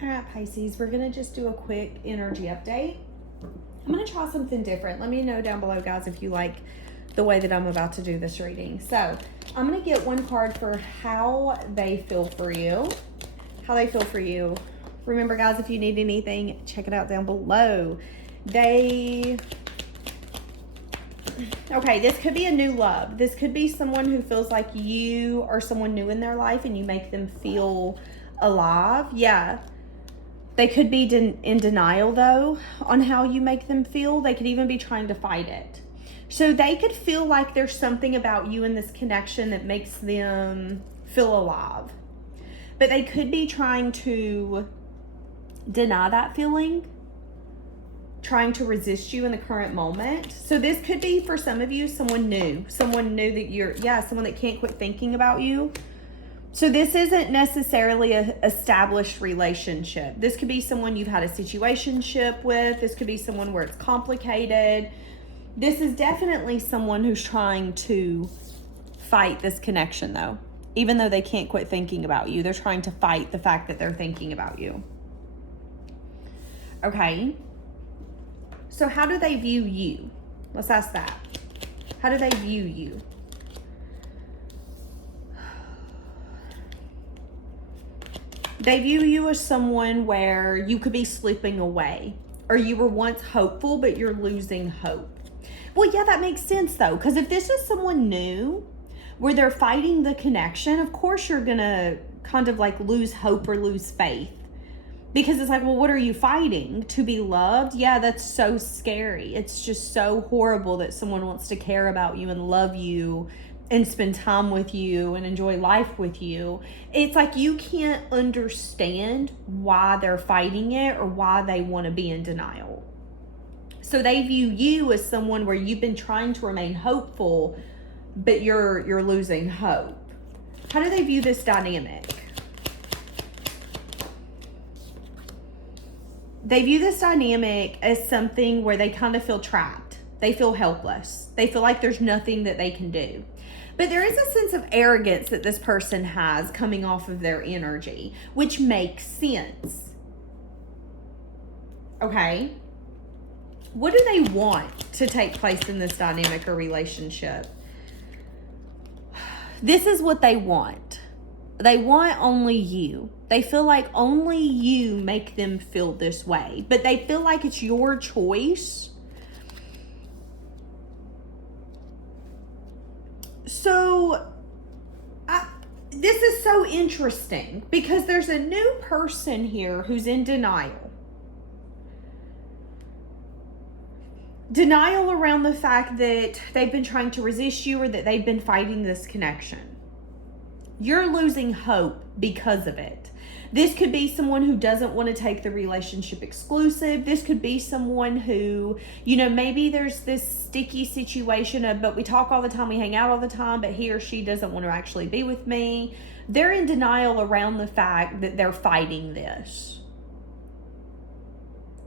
All right, Pisces, we're going to just do a quick energy update. I'm going to try something different. Let me know down below, guys, if you like the way that I'm about to do this reading. So I'm going to get one card for how they feel for you. How they feel for you. Remember, guys, if you need anything, check it out down below. Okay, this could be a new love. This could be someone who feels like you are someone new in their life and you make them feel alive. Yeah. They could be in denial, though, on how you make them feel. They could even be trying to fight it. So they could feel like there's something about you in this connection that makes them feel alive. But they could be trying to deny that feeling, trying to resist you in the current moment. So this could be, for some of you, someone new that you're, someone that can't quit thinking about you. So this isn't necessarily an established relationship. This could be someone you've had a situationship with. This could be someone where it's complicated. This is definitely someone who's trying to fight this connection, though. Even though they can't quit thinking about you, they're trying to fight the fact that they're thinking about you. Okay. So how do they view you? Let's ask that. How do they view you? They view you as someone where you could be slipping away, or you were once hopeful, but you're losing hope. Well, yeah, that makes sense, though, because if this is someone new where they're fighting the connection, of course you're going to kind of like lose hope or lose faith, because it's like, well, what are you fighting? To be loved? Yeah, that's so scary. It's just so horrible that someone wants to care about you and love you and spend time with you and enjoy life with you. It's like you can't understand why they're fighting it or why they want to be in denial. So they view you as someone where you've been trying to remain hopeful, but you're losing hope. How do they view this dynamic? They view this dynamic as something where they kind of feel trapped. They feel helpless. They feel like there's nothing that they can do. But there is a sense of arrogance that this person has coming off of their energy, which makes sense. Okay. What do they want to take place in this dynamic or relationship? This is what they want. They want only you. They feel like only you make them feel this way, but they feel like it's your choice. So, this is so interesting because there's a new person here who's in denial. Denial around the fact that they've been trying to resist you or that they've been fighting this connection. You're losing hope because of it. This could be someone who doesn't want to take the relationship exclusive. This could be someone who, maybe there's this sticky situation of, but we talk all the time, we hang out all the time, but he or she doesn't want to actually be with me. They're in denial around the fact that they're fighting this.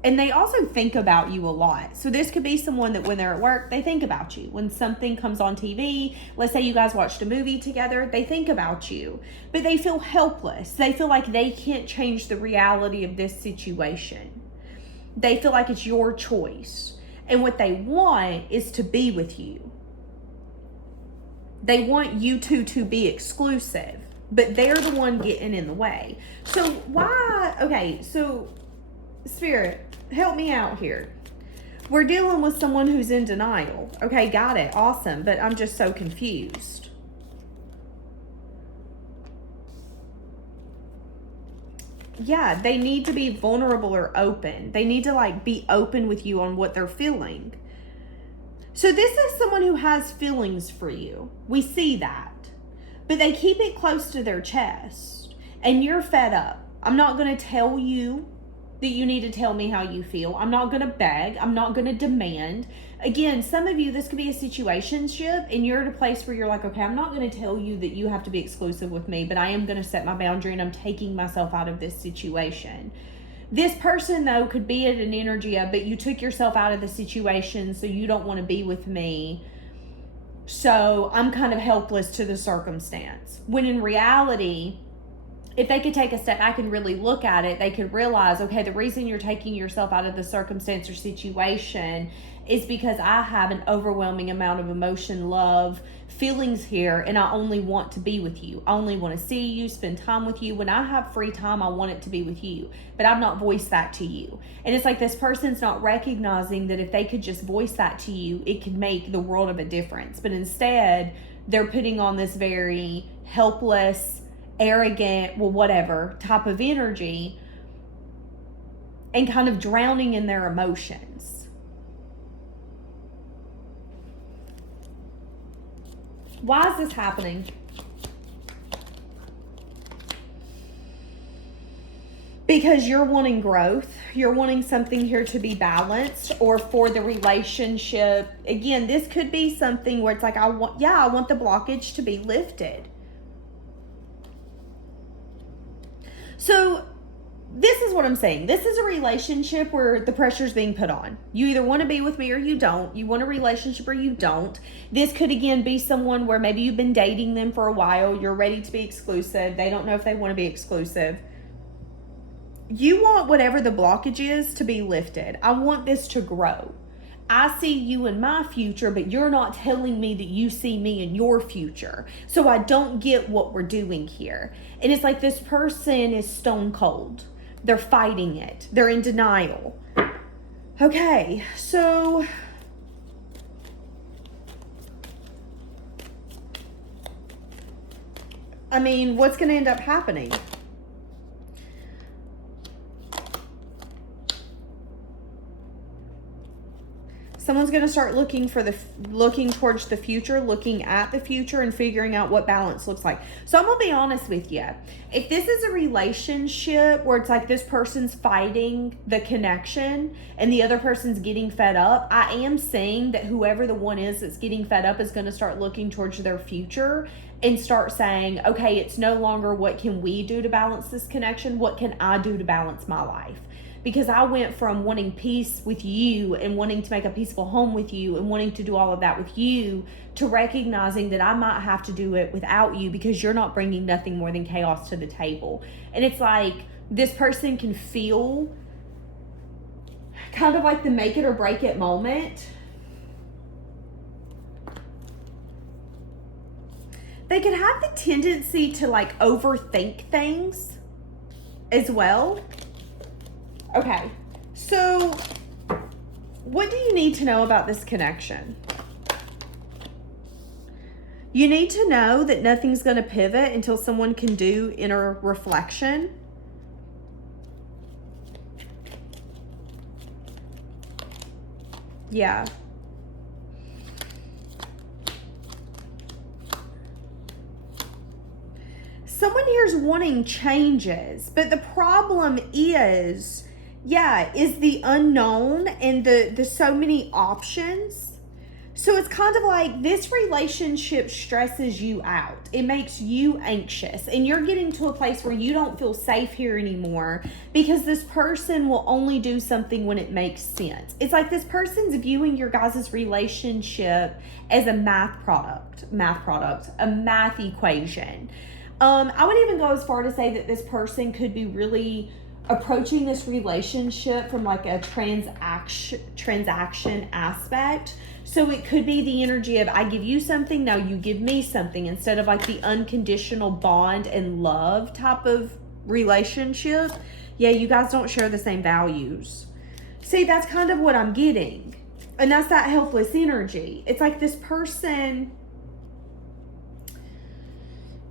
And they also think about you a lot. So this could be someone that when they're at work, they think about you. When something comes on TV, let's say you guys watched a movie together, they think about you. But they feel helpless. They feel like they can't change the reality of this situation. They feel like it's your choice. And what they want is to be with you. They want you two to be exclusive. But they're the one getting in the way. So why? Okay, so Spirit, help me out here. We're dealing with someone who's in denial. Okay, got it. Awesome. But I'm just so confused. Yeah, they need to be vulnerable or open. They need to be open with you on what they're feeling. So this is someone who has feelings for you. We see that. But they keep it close to their chest. And you're fed up. I'm not going to tell you that you need to tell me how you feel. I'm not going to beg. I'm not going to demand. Again, some of you, this could be a situationship and you're at a place where you're like, okay, I'm not going to tell you that you have to be exclusive with me, but I am going to set my boundary and I'm taking myself out of this situation. This person, though, could be at an energy of, but you took yourself out of the situation, so you don't want to be with me. So I'm kind of helpless to the circumstance. When in reality, if they could take a step back and really look at it, they could realize, okay, the reason you're taking yourself out of the circumstance or situation is because I have an overwhelming amount of emotion, love, feelings here, and I only want to be with you. I only want to see you, spend time with you. When I have free time, I want it to be with you, but I've not voiced that to you. And it's like this person's not recognizing that if they could just voice that to you, it could make the world of a difference. But instead, they're putting on this very helpless, arrogant, well, whatever type of energy, and kind of drowning in their emotions. Why is this happening? Because you're wanting growth. You're wanting something here to be balanced, or for the relationship. Again, this could be something where it's like, I want the blockage to be lifted. So this is what I'm saying. This is a relationship where the pressure's being put on. You either want to be with me or you don't. You want a relationship or you don't. This could, again, be someone where maybe you've been dating them for a while. You're ready to be exclusive. They don't know if they want to be exclusive. You want whatever the blockage is to be lifted. I want this to grow. I see you in my future, but you're not telling me that you see me in your future. So I don't get what we're doing here. And it's like this person is stone cold. They're fighting it. They're in denial. Okay, so I mean, what's going to end up happening? Someone's going to start looking towards the future, looking at the future, and figuring out what balance looks like. So I'm going to be honest with you. If this is a relationship where it's like this person's fighting the connection and the other person's getting fed up, I am saying that whoever the one is that's getting fed up is going to start looking towards their future and start saying, okay, it's no longer what can we do to balance this connection? What can I do to balance my life? Because I went from wanting peace with you and wanting to make a peaceful home with you and wanting to do all of that with you to recognizing that I might have to do it without you because you're not bringing nothing more than chaos to the table. And it's like this person can feel kind of like the make it or break it moment. They can have the tendency to like overthink things as well. Okay, so what do you need to know about this connection? You need to know that nothing's going to pivot until someone can do inner reflection. Yeah. Someone here's wanting changes, but the problem is the unknown and the so many options. So it's kind of like this relationship stresses you out. It makes you anxious, and you're getting to a place where you don't feel safe here anymore because this person will only do something when it makes sense. It's like this person's viewing your guys' relationship as a math product, a math equation. I would even go as far to say that this person could be really approaching this relationship from like a transaction aspect. So it could be the energy of I give you something, now you give me something, instead of like the unconditional bond and love type of relationship. Yeah, you guys don't share the same values. See, that's kind of what I'm getting. And that's that helpless energy. It's like this person,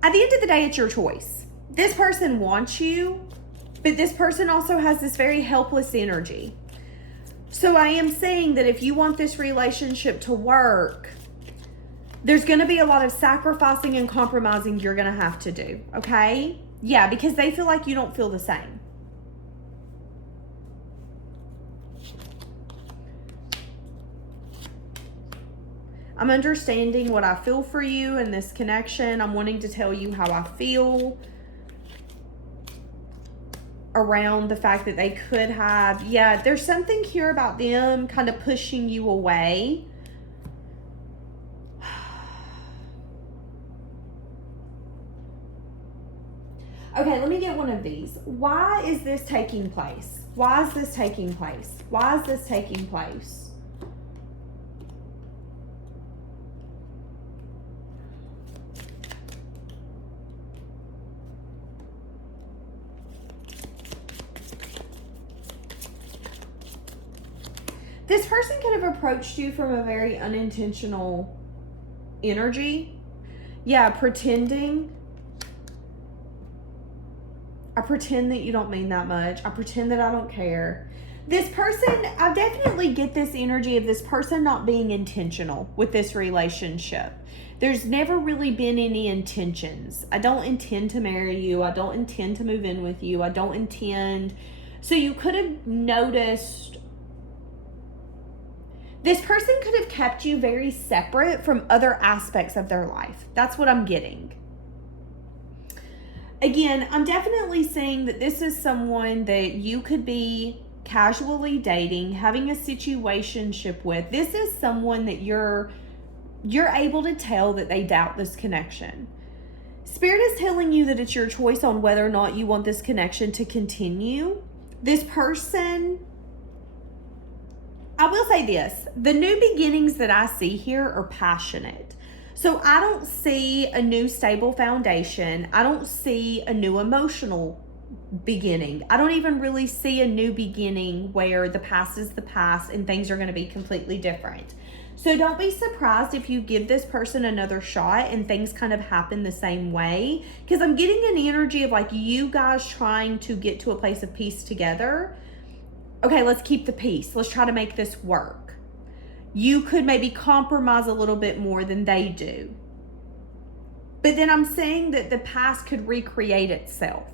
at the end of the day, it's your choice. This person wants you, but this person also has this very helpless energy. So I am saying that if you want this relationship to work, there's going to be a lot of sacrificing and compromising you're going to have to do, okay? Yeah, because they feel like you don't feel the same. I'm understanding what I feel for you in this connection. I'm wanting to tell you how I feel around the fact that they could have, there's something here about them kind of pushing you away. Okay, let me of these. Why is this taking place? Why is this taking place? Why is this taking place? This person could have approached you from a very unintentional energy. Yeah, pretending. I pretend that you don't mean that much. I pretend that I don't care. This person, I definitely get this energy of this person not being intentional with this relationship. There's never really been any intentions. I don't intend to marry you. I don't intend to move in with you. I don't intend. So you could have noticed this person could have kept you very separate from other aspects of their life. That's what I'm getting. Again, I'm definitely saying that this is someone that you could be casually dating, having a situationship with. This is someone that you're able to tell that they doubt this connection. Spirit is telling you that it's your choice on whether or not you want this connection to continue. This person, I will say this, the new beginnings that I see here are passionate. So I don't see a new stable foundation. I don't see a new emotional beginning. I don't even really see a new beginning where the past is the past and things are going to be completely different. So don't be surprised if you give this person another shot and things kind of happen the same way. Because I'm getting an energy of like you guys trying to get to a place of peace together. Okay, let's keep the peace. Let's try to make this work. You could maybe compromise a little bit more than they do. But then I'm saying that the past could recreate itself.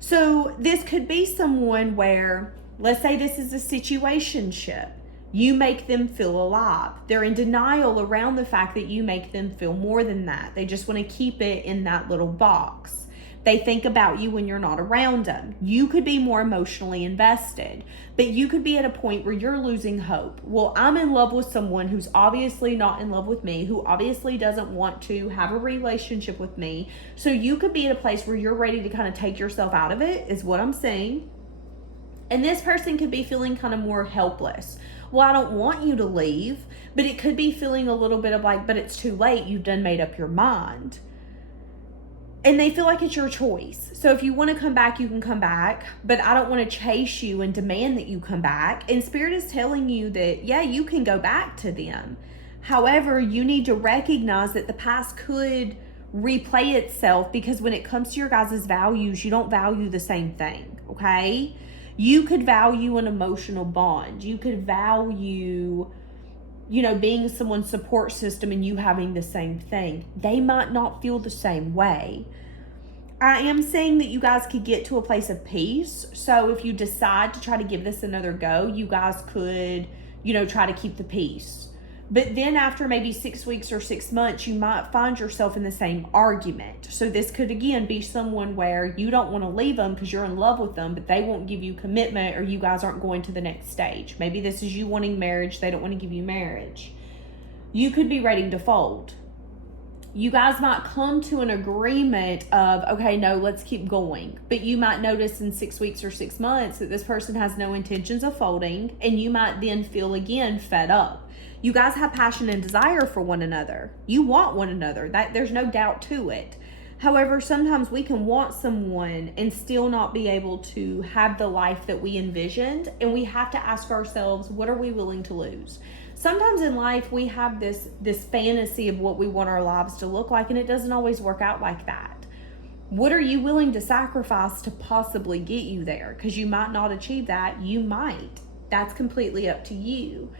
So this could be someone where, let's say this is a situationship. You make them feel alive. They're in denial around the fact that you make them feel more than that. They just want to keep it in that little box. They think about you when you're not around them. You could be more emotionally invested, but you could be at a point where you're losing hope. Well, I'm in love with someone who's obviously not in love with me, who obviously doesn't want to have a relationship with me. So you could be at a place where you're ready to kind of take yourself out of it, is what I'm saying. And this person could be feeling kind of more helpless. Well, I don't want you to leave, but it could be feeling a little bit of like, but it's too late. You've done made up your mind. And they feel like it's your choice. So if you want to come back, you can come back. But I don't want to chase you and demand that you come back. And Spirit is telling you that, yeah, you can go back to them. However, you need to recognize that the past could replay itself because when it comes to your guys' values, you don't value the same thing, okay? You could value an emotional bond. You could value, being someone's support system and you having the same thing. They might not feel the same way. I am saying that you guys could get to a place of peace. So if you decide to try to give this another go, you guys could, try to keep the peace. But then after maybe 6 weeks or 6 months, you might find yourself in the same argument. So this could, again, be someone where you don't want to leave them because you're in love with them, but they won't give you commitment or you guys aren't going to the next stage. Maybe this is you wanting marriage. They don't want to give you marriage. You could be ready to fold. You guys might come to an agreement of, okay, no, let's keep going. But you might notice in 6 weeks or 6 months that this person has no intentions of folding, and you might then feel again fed up. You guys have passion and desire for one another. You want one another. There's no doubt to it. However, sometimes we can want someone and still not be able to have the life that we envisioned. And we have to ask ourselves, what are we willing to lose? Sometimes in life, we have this fantasy of what we want our lives to look like, and it doesn't always work out like that. What are you willing to sacrifice to possibly get you there? Because you might not achieve that. You might. That's completely up to you.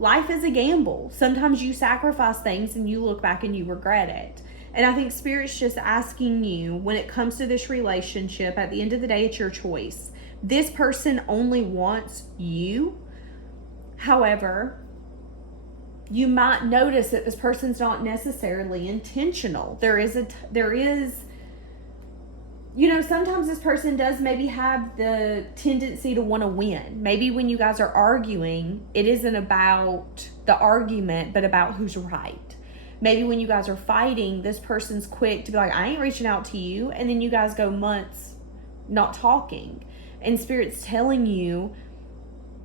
Life is a gamble. Sometimes you sacrifice things and you look back and you regret it. And I think Spirit's just asking you, when it comes to this relationship, at the end of the day, it's your choice. This person only wants you. However, you might notice that this person's not necessarily intentional. Sometimes this person does maybe have the tendency to want to win. Maybe when you guys are arguing, it isn't about the argument, but about who's right. Maybe when you guys are fighting, this person's quick to be like, I ain't reaching out to you. And then you guys go months not talking. And Spirit's telling you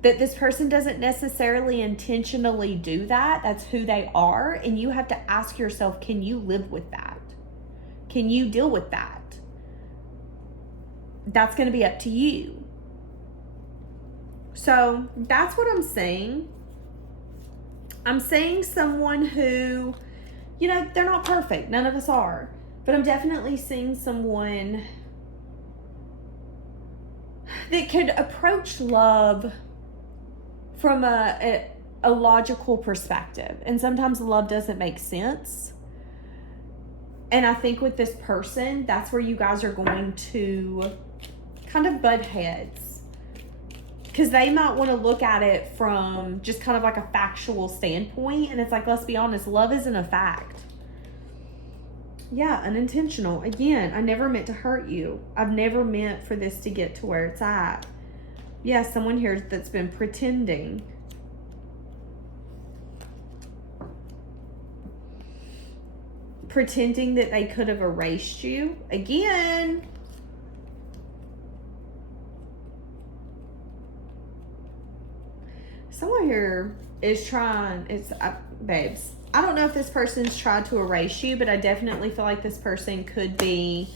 that this person doesn't necessarily intentionally do that. That's who they are. And you have to ask yourself, can you live with that? Can you deal with that? That's going to be up to you. So that's what I'm saying. I'm saying someone who, you know, they're not perfect. None of us are. But I'm definitely seeing someone that could approach love from a logical perspective. And sometimes love doesn't make sense. And I think with this person, that's where you guys are going to kind of butt heads. Because they might want to look at it from just kind of like a factual standpoint. And it's like, let's be honest, love isn't a fact. Yeah, unintentional. Again, I never meant to hurt you. I've never meant for this to get to where it's at. Yeah, someone here that's been pretending. Pretending that they could have erased you. Again. Someone here is trying, babes, I don't know if this person's tried to erase you, but I definitely feel like this person could be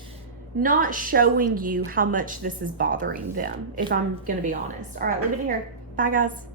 not showing you how much this is bothering them, if I'm going to be honest. All right, leave it here. Bye, guys.